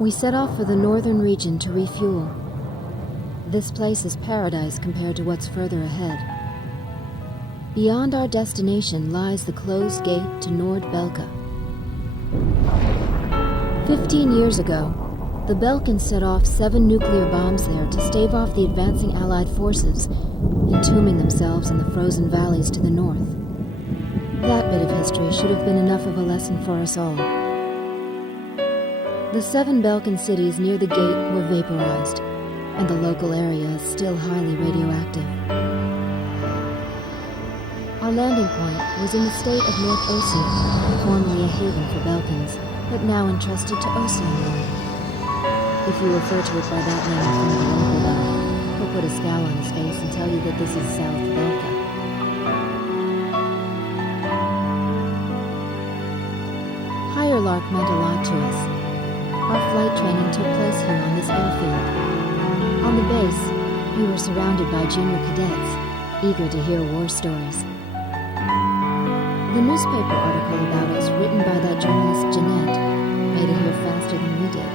We set off for the northern region to refuel. This place is paradise compared to what's further ahead. Beyond our destination lies the closed gate to Nord-Belka. 15 years ago, the Belkans set off 7 nuclear bombs there to stave off the advancing Allied forces, entombing themselves in the frozen valleys to the north. That bit of history should have been enough of a lesson for us all. The 7 Belkan cities near the gate were vaporized, and the local area is still highly radioactive. Our landing point was in the state of North Ossia, formerly a haven for Belkans, but now entrusted to Unsung. If you refer to it by that name in front of a local guy, he'll put a scowl on his face and tell you that this is South Belka. Higher Lark meant a lot to us. Our flight training took place here on this airfield. On the base, we were surrounded by junior cadets, eager to hear war stories. The newspaper article about us written by that journalist Jeanette made it here faster than we did.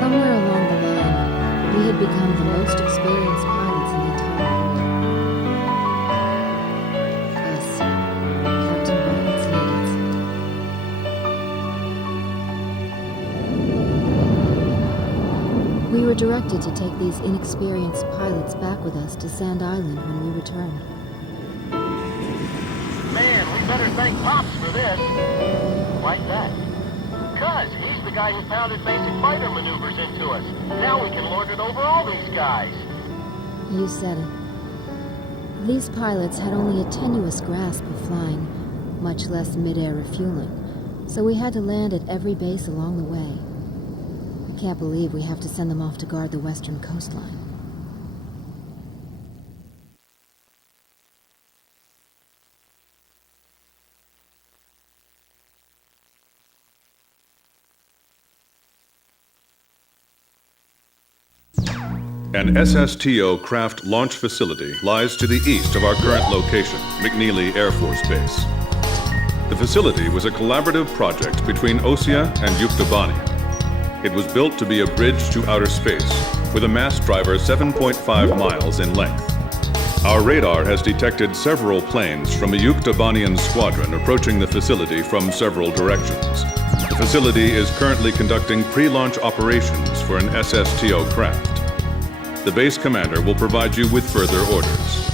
Somewhere along the line, we had become the most experienced pilots in the entire world. Us, Captain Bartlett's ladies. We were directed to take these inexperienced pilots back with us to Sand Island when we returned. Man, we better thank Pops for this. Like that. 'Cause he's the guy who pounded basic fighter maneuvers into us. Now we can lord it over all these guys. You said it. These pilots had only a tenuous grasp of flying, much less mid-air refueling, so we had to land at every base along the way. I can't believe we have to send them off to guard the western coastline. An SSTO craft launch facility lies to the east of our current location, McNeely Air Force Base. The facility was a collaborative project between Ossia and Yuktobania. It was built to be a bridge to outer space, with a mass driver 7.5 miles in length. Our radar has detected several planes from a Yuktobanian squadron approaching the facility from several directions. The facility is currently conducting pre-launch operations for an SSTO craft. The base commander will provide you with further orders.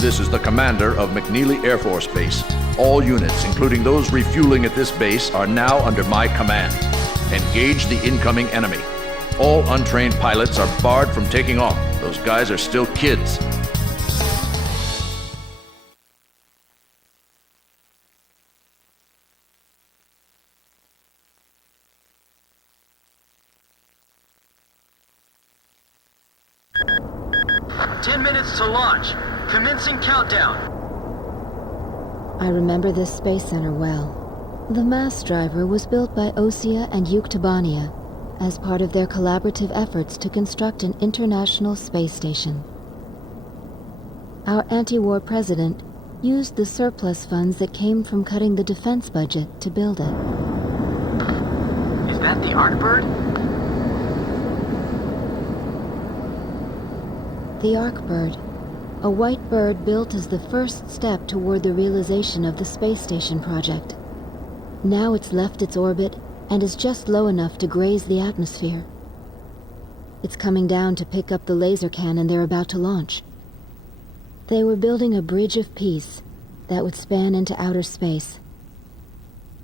This is the commander of McNeely Air Force Base. All units, including those refueling at this base, are now under my command. Engage the incoming enemy. All untrained pilots are barred from taking off. Those guys are still kids. To launch. Commencing countdown. I remember this space center well. The mass driver was built by Ossia and Yuktobania as part of their collaborative efforts to construct an international space station. Our anti-war president used the surplus funds that came from cutting the defense budget to build it. Is that the Arkbird? The Arkbird, a white bird built as the first step toward the realization of the space station project. Now it's left its orbit and is just low enough to graze the atmosphere. It's coming down to pick up the laser cannon they're about to launch. They were building a bridge of peace that would span into outer space.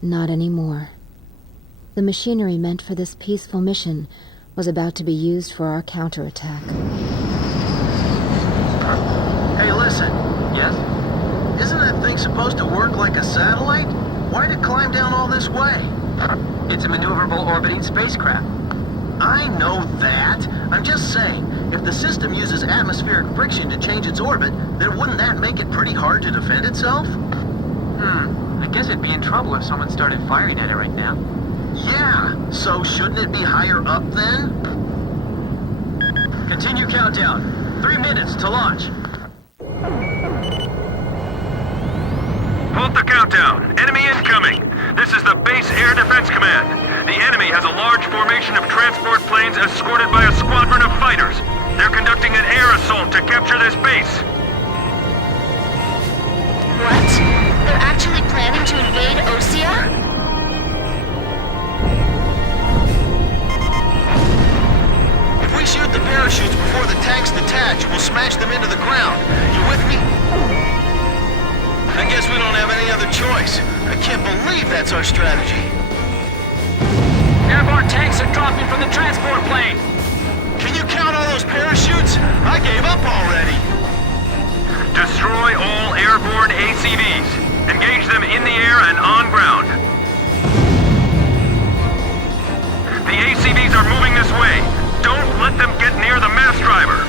Not anymore. The machinery meant for this peaceful mission was about to be used for our counterattack. Hey, listen. Yes? Isn't that thing supposed to work like a satellite? Why'd it climb down all this way? It's a maneuverable orbiting spacecraft. I know that. I'm just saying, if the system uses atmospheric friction to change its orbit, then wouldn't that make it pretty hard to defend itself? I guess it'd be in trouble if someone started firing at it right now. Yeah, so shouldn't it be higher up then? Continue countdown. 3 minutes to launch. Halt the countdown. Enemy incoming. This is the Base Air Defense Command. The enemy has a large formation of transport planes escorted by a squadron of fighters. They're conducting an air assault to capture this base. What? They're actually planning to invade Osea? If we shoot the parachutes before the tanks detach, we'll smash them into the ground. You with me? I guess we don't have any other choice. I can't believe that's our strategy. Airborne tanks are dropping from the transport plane. Can you count all those parachutes? I gave up already. Destroy all airborne ACVs. Engage them in the air and on ground. The ACVs are moving this way. Don't let them get near the mass driver.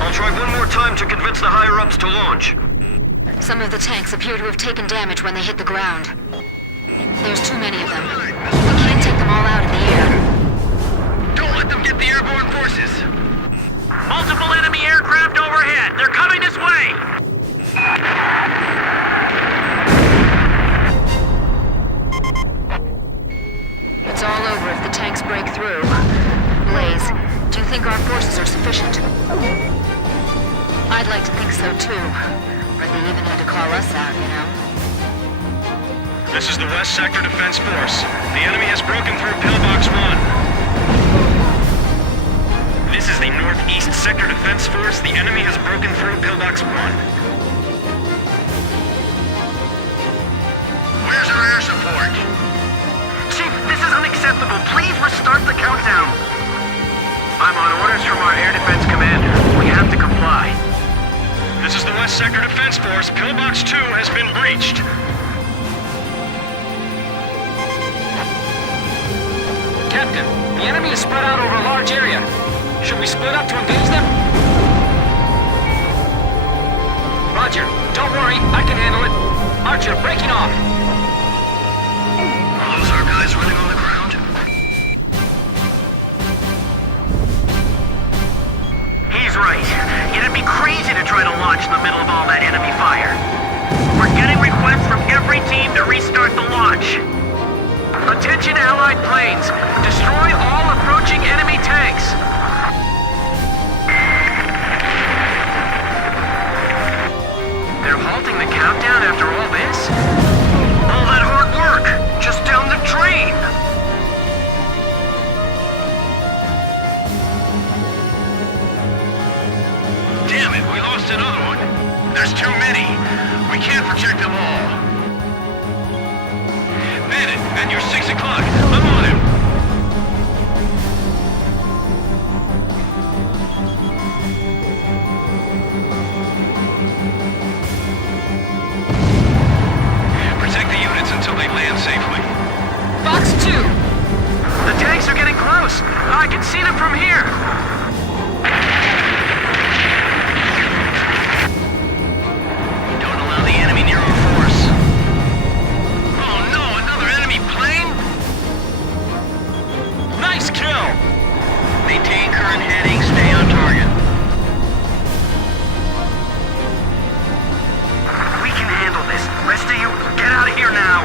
I'll try one more time to convince the higher-ups to launch. Some of the tanks appear to have taken damage when they hit the ground. There's too many of them. We can't take them all out in the air. Don't let them get the airborne forces. Multiple enemy aircraft overhead. They're coming this way. It's all over if the tanks break through. Blaze, do you think our forces are sufficient? I'd like to think so too. But they even had to call us out, you know? This is the West Sector Defense Force. The enemy has broken through Pillbox 1. This is the Northeast Sector Defense Force. The enemy has broken through Pillbox 1. Where's our air support? Chief, this is unacceptable. Please restart the countdown. I'm on orders from our Air Defense Commander. We have to comply. This is the West Sector Defense Force. Pillbox 2 has been breached. Captain, the enemy is spread out over a large area. Should we split up to engage them? Roger. Don't worry, I can handle it. Archer, breaking off. Are those our guys running on the ground? He's right. It'd be crazy to try to launch in the middle of all that enemy fire. We're getting requests from every team to restart the launch. Attention Allied planes! Destroy all approaching enemy tanks! They're halting the countdown after all this? All that hard work, just down the drain! Damn it, we lost another one. There's too many. We can't protect them all. Bandit, at your 6 o'clock. I'm on him. Protect the units until they land safely. Box 2! The tanks are getting close. I can see them from here. Don't allow the enemy near our force. Oh no, another enemy plane? Nice kill! Maintain current heading, stay on target. We can handle this. Rest of you, get out of here now.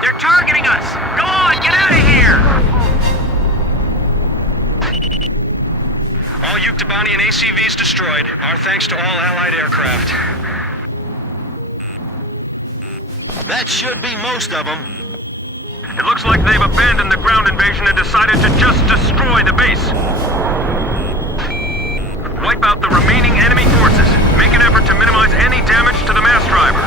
They're targeting us. Go on, get out of here. All Yuktobanian ACVs destroyed. Our thanks to all Allied aircraft. That should be most of them. It looks like they've abandoned the ground invasion and decided to just destroy the base. Wipe out the remaining enemy forces. Make an effort to minimize any damage to the mass driver.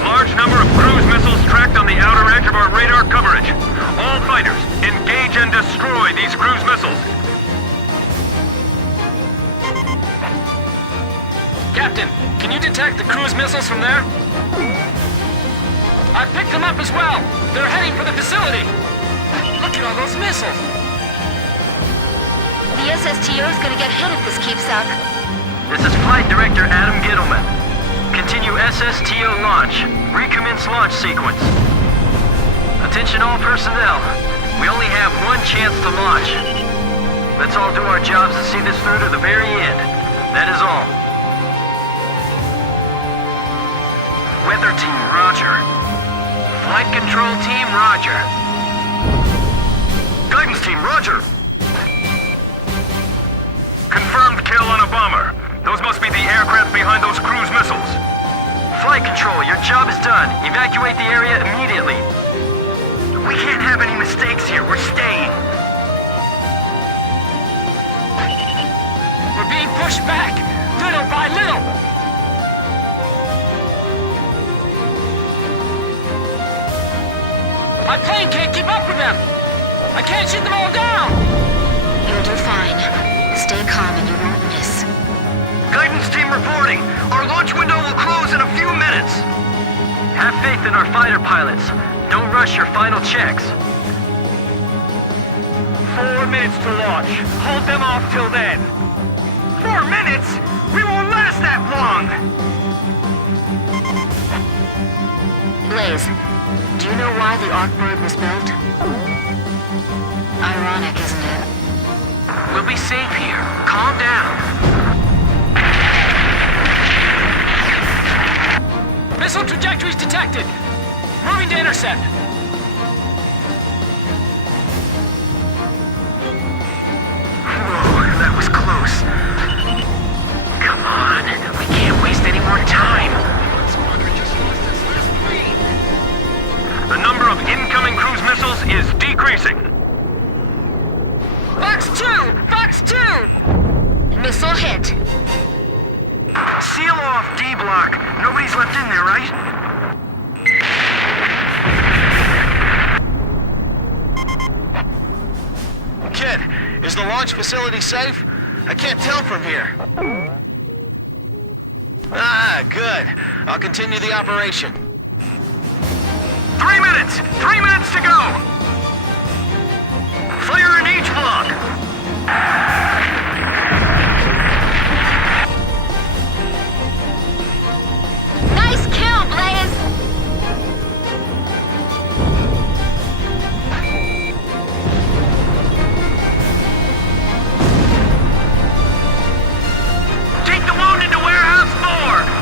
Large number of cruise missiles tracked on the outer edge of our radar coverage. All fighters, engage and destroy these cruise missiles. Captain, can you detect the cruise missiles from there? I picked them up as well. They're heading for the facility. Look at all those missiles. The SSTO is gonna get hit if this keeps up. This is Flight Director Adam Gittleman. Continue SSTO launch. Recommence launch sequence. Attention all personnel. We only have one chance to launch. Let's all do our jobs and see this through to the very end. That is all. Weather team, roger. Flight control team, roger. Guidance team, roger. Confirmed kill on a bomber. Those must be the aircraft behind those cruise missiles. Flight control, your job is done. Evacuate the area immediately. We can't have any mistakes here. We're staying. We're being pushed back, little by little. My plane can't keep up with them. I can't shoot them all down. You'll do fine. Stay calm and you won't miss. Guidance team reporting. Our launch window will close in a few minutes. Have faith in our fighter pilots. Don't rush your final checks. 4 minutes to launch. Hold them off till then. 4 minutes? We won't last that long! Blaze, do you know why the Arcbird was built? Ironic, isn't it? We'll be safe here. Calm down. Missile trajectories detected. Moving to intercept. Whoa, that was close. Come on, we can't waste any more time. The number of incoming cruise missiles is decreasing. Fox 2! Fox 2! Missile hit. Seal off D block. Nobody's left in there, right? Kid, is the launch facility safe? I can't tell from here. Ah, good. I'll continue the operation. 3 minutes! 3 minutes to go! Fire in each block! Nice kill, Blaze! Take the wounded to warehouse 4!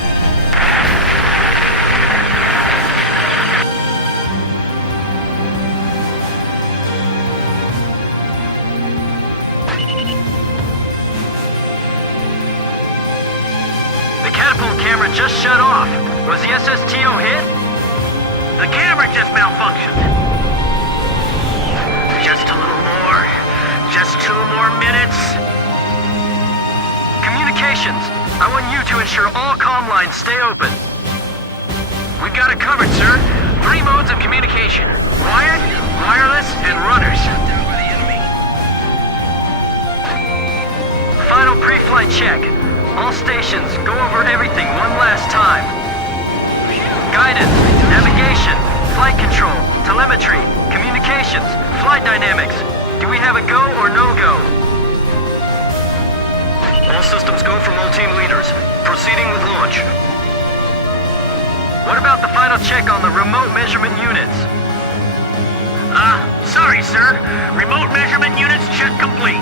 The catapult camera just shut off. Was the SSTO hit? The camera just malfunctioned. Just a little more. Just 2 more minutes. Communications. I want you to ensure all comm lines stay open. We've got it covered, sir. 3 modes of communication. Wired, wireless, and runners. Final pre-flight check. All stations, go over everything one last time. Guidance, navigation, flight control, telemetry, communications, flight dynamics. Do we have a go or no-go? All systems go from all team leaders. Proceeding with launch. What about the final check on the remote measurement units? Sorry, sir. Remote measurement units check complete.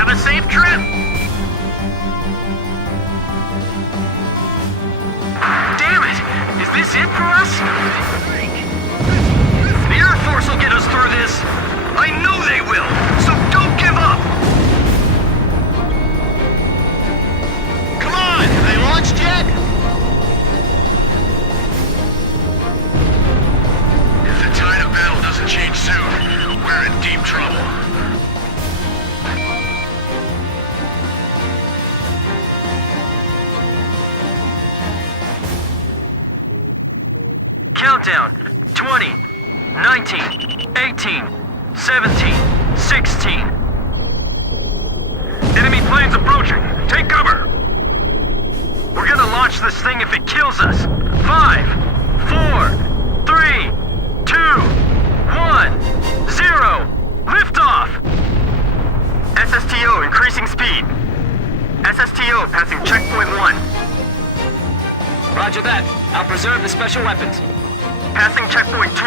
A safe trip! Damn it! Is this it for us? The Air Force will get us through this! I know they will! So don't give up! Come on! Have they launched yet? If the tide of battle doesn't change soon, we're in deep trouble. Countdown. 20, 19, 18, 17, 16. Enemy planes approaching. Take cover. We're gonna launch this thing if it kills us. 5, 4, 3, 2, 1, 0. Liftoff! SSTO increasing speed. SSTO passing checkpoint 1. Roger that. I'll preserve the special weapons. Passing checkpoint 2.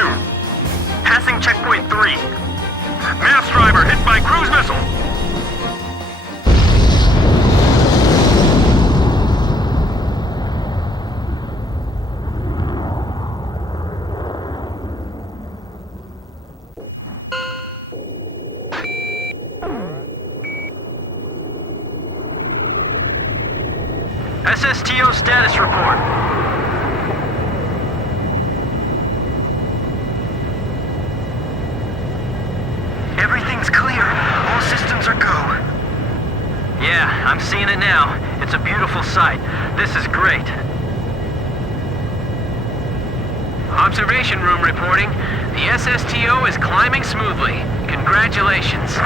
Passing checkpoint 3. Mass driver hit by cruise missile. SSTO status report. Everything's clear. All systems are go. Yeah, I'm seeing it now. It's a beautiful sight. This is great. Observation room reporting. The SSTO is climbing smoothly. Congratulations.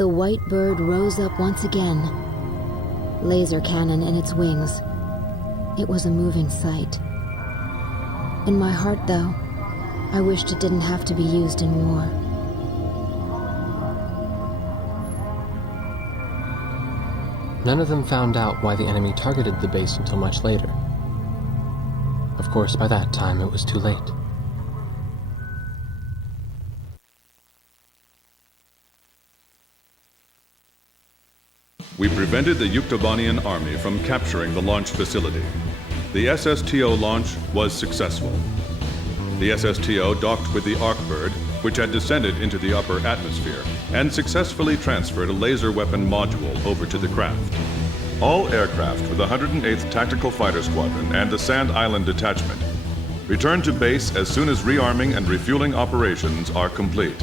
The white bird rose up once again, laser cannon in its wings. It was a moving sight. In my heart, though, I wished it didn't have to be used in war. None of them found out why the enemy targeted the base until much later. Of course, by that time it was too late. We prevented the Yuktobanian army from capturing the launch facility. The SSTO launch was successful. The SSTO docked with the Arkbird, which had descended into the upper atmosphere, and successfully transferred a laser weapon module over to the craft. All aircraft with the 108th Tactical Fighter Squadron and the Sand Island Detachment return to base as soon as rearming and refueling operations are complete.